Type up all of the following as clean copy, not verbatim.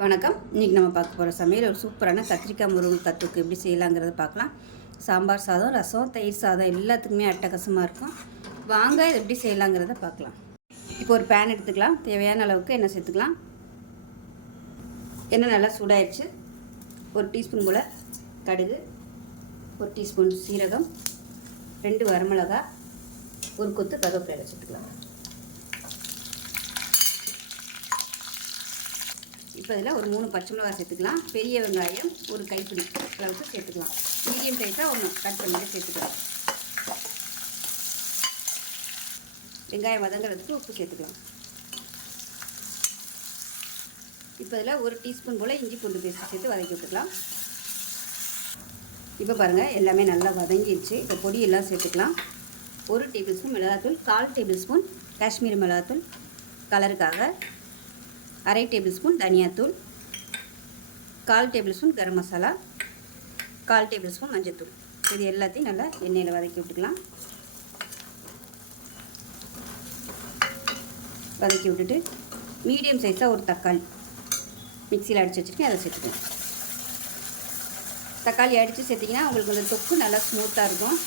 வணக்கம். இன்றைக்கி நம்ம பார்க்க போகிற சமையல் ஒரு சூப்பரான கத்திரிக்காய் முருங்கைக்காய் தொக்கு எப்படி செய்யலாங்கிறத பார்க்கலாம். சாம்பார் சாதம், ரசம், தயிர் சாதம் எல்லாத்துக்குமே அட்டகாசமாக இருக்கும். வாங்க இது எப்படி செய்யலாங்கிறத பார்க்கலாம். இப்போ ஒரு பேன் எடுத்துக்கலாம். தேவையான அளவுக்கு எண்ணெய் சேர்த்துக்கலாம். எண்ணெய் நல்லா சூடாயிடுச்சு. ஒரு டீஸ்பூன் போல் கடுகு, ஒரு டீஸ்பூன் சீரகம், 2 வரமிளகா, ஒரு கொத்து கருவேப்பிலை சேர்த்துக்கலாம். இப்போ இதில் ஒரு 3 பச்சை மிளகாய் சேர்த்துக்கலாம். பெரிய வெங்காயம் ஒரு கைப்பிடி அளவுக்கு சேர்த்துக்கலாம். மீடியம் சைஸாக ஒன்று கட் பண்ணிட்டு சேர்த்துக்கலாம். வெங்காயம் வதங்கிறதுக்கு உப்பு சேர்த்துக்கலாம். இப்போ இதில் ஒரு டீஸ்பூன் போல் இஞ்சி பூண்டு பேஸ்ட் சேர்த்து வதக்கி விட்டுக்கலாம். இப்போ பாருங்கள் எல்லாமே நல்லா வதங்கிடுச்சு. இப்போ பொடியெல்லாம் சேர்த்துக்கலாம். 1 டேபிள் ஸ்பூன் மிளகாத்தூள், 1/4 டேபிள் ஸ்பூன் காஷ்மீரி மிளகாத்தூள் கலருக்காக, 1/2 டேபிள் ஸ்பூன் தனியாத்தூள், 1/4 table spoon garam masala, 1/4 table spoon மஞ்சள்தூள். இது எல்லாத்தையும் நல்லா எண்ணெயில் வதக்கி விட்டுக்கலாம். வதக்கி விட்டுட்டு மீடியம் சைஸாக ஒரு தக்காளி மிக்சியில் அடித்து வச்சுருக்கேன், அதை சேர்த்துக்கணும். தக்காளி அடித்து சேர்த்திங்கன்னா உங்களுக்கு அந்த தொக்கு நல்லா ஸ்மூத்தாக இருக்கும்.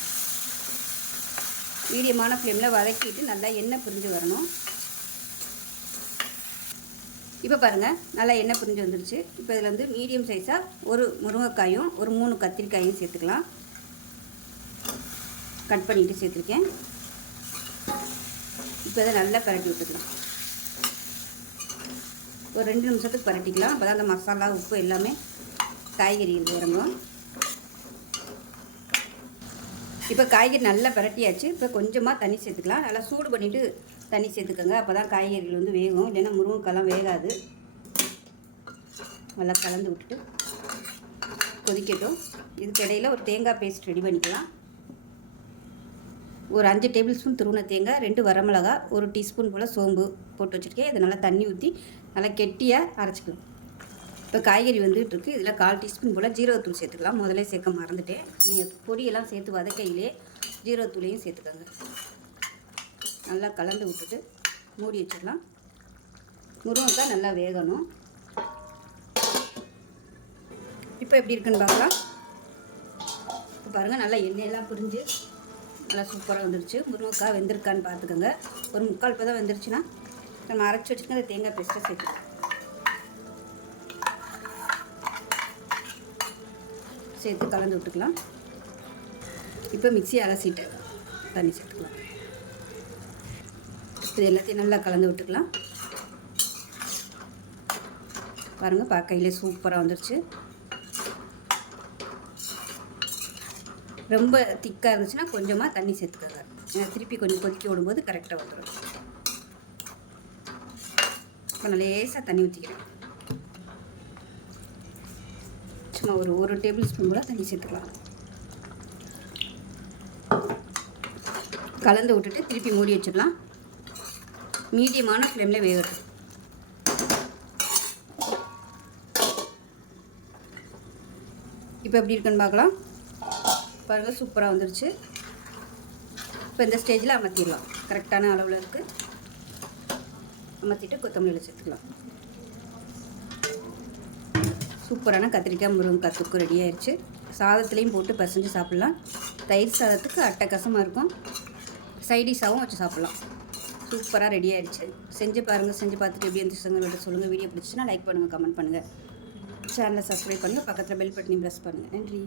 மீடியமான ஃப்ளேமில் வதக்கிட்டு நல்லா எண்ணெய் பிரிஞ்சு வரணும். இப்போ பாருங்கள் நல்லா எண்ணெய் பிரிஞ்சு வந்துருச்சு. இப்போ இதில் வந்து மீடியம் சைஸாக ஒரு முருங்கைக்காயும் ஒரு 3 கத்திரிக்காயும் சேர்த்துக்கலாம். கட் பண்ணிவிட்டு சேர்த்துருக்கேன். இப்போ இதை நல்லா பரட்டி விட்டுக்கலாம். ஒரு 2 நிமிஷத்துக்கு பரட்டிக்கலாம். அப்போ தான் அந்த மசாலா உப்பு எல்லாமே காய்கறிகள் இறங்கும். இப்போ காய்கறி நல்லா பரட்டியாச்சு. இப்போ கொஞ்சமாக தண்ணி சேர்த்துக்கலாம். நல்லா சூடு பண்ணிவிட்டு தண்ணி சேர்த்துக்கோங்க. அப்போ தான் காய்கறிகள் வந்து வேகும், இல்லைன்னா முருங்கைக்காலாம் வேகாது. நல்லா கலந்து விட்டுட்டு கொதிக்கட்டும். இதுக்கு இடையில் ஒரு தேங்காய் பேஸ்ட் ரெடி பண்ணிக்கலாம். ஒரு 5 டேபிள் ஸ்பூன் துருவின தேங்காய், 2 வரமிளகா, ஒரு டீஸ்பூன் போல் சோம்பு போட்டு வச்சுருக்கேன். இதை நல்லா தண்ணி ஊற்றி நல்லா கெட்டியாக அரைச்சிக்கலாம். இப்போ காய்கறி வந்துட்டு இருக்குது. இதில் 1/4 டீஸ்பூன் போல் ஜீரகத்தூள் சேர்த்துக்கலாம். முதல்ல சேர்க்க மறந்துட்டேன். நீங்கள் பொடியெல்லாம் சேர்த்து வதக்கையிலே ஜீரகத்தூளையும் சேர்த்துக்கோங்க. நல்லா கலந்து விட்டுட்டு மூடி வச்சிடலாம். முருங்கைக்காய் நல்லா வேகணும். இப்போ எப்படி இருக்குன்னு பார்க்கலாம். இப்போ பாருங்கள் நல்லா எண்ணெயெல்லாம் பிரிஞ்சு நல்லா சூப்பராக வந்துருச்சு. முருங்கைக்காய் வெந்திருக்கான்னு பார்த்துக்கோங்க. ஒரு 3/4 பதம் வெந்துருச்சுன்னா நம்ம அரைச்சி வச்சுக்க அந்த தேங்காய் பேஸ்ட்டை சேர்த்துக்கலாம். சேர்த்து கலந்து விட்டுக்கலாம். இப்போ மிக்ஸி அலசிட்டு தண்ணி சேர்த்துக்கலாம். இது எல்லாத்தையும் நல்லா கலந்து விட்டுக்கலாம். பாருங்கள் பார்க்கையிலே சூப்பராக வந்துருச்சு. ரொம்ப திக்காக இருந்துச்சுன்னா கொஞ்சமாக தண்ணி சேர்த்துக்கோங்க. ஏன்னா திருப்பி கொஞ்சம் கொதிக்க விடும்போது கரெக்டாக வந்துடும். இப்போ நான் லேசாக தண்ணி ஊற்றிக்கிறேன். சும்மா ஒரு டேபிள் ஸ்பூன் போல் தண்ணி சேர்த்துக்கலாம். கலந்து விட்டுட்டு திருப்பி மூடி வச்சிடலாம். மீடியமான ஃப்ளேமில் வேகட்டும். இப்போ எப்படி இருக்குன்னு பார்க்கலாம். பாருங்கள் சூப்பராக வந்துருச்சு. இப்போ இந்த ஸ்டேஜில் அமர்த்திடலாம். கரெக்டான அளவில் இருக்குது. அமர்த்திட்டு கொத்தமல்லியில் சேர்த்துக்கலாம். சூப்பரான கத்திரிக்காய் முருங்கைக்காய் தொக்கு ரெடி ஆயிடுச்சு. சாதத்துலேயும் போட்டு பசஞ்சு சாப்பிட்லாம். தயிர் சாதத்துக்கு அட்டகாசமாக இருக்கும். சைடிஷாகவும் வச்சு சாப்பிட்லாம். சூப்பராக ரெடி ஆயிடுச்சு. செஞ்சு பாருங்கள். செஞ்சு பார்த்துட்டு எப்படி இருந்துச்சுங்க சொல்லுங்கள். வீடியோ பிடிச்சிச்சுன்னா லைக் பண்ணுங்கள், கமெண்ட் பண்ணுங்கள். சேனலை சப்ஸ்கிரைப் பண்ணுங்கள். பக்கத்தில் பெல் பட்டனையும் ப்ரெஸ் பண்ணுங்கள். நன்றி.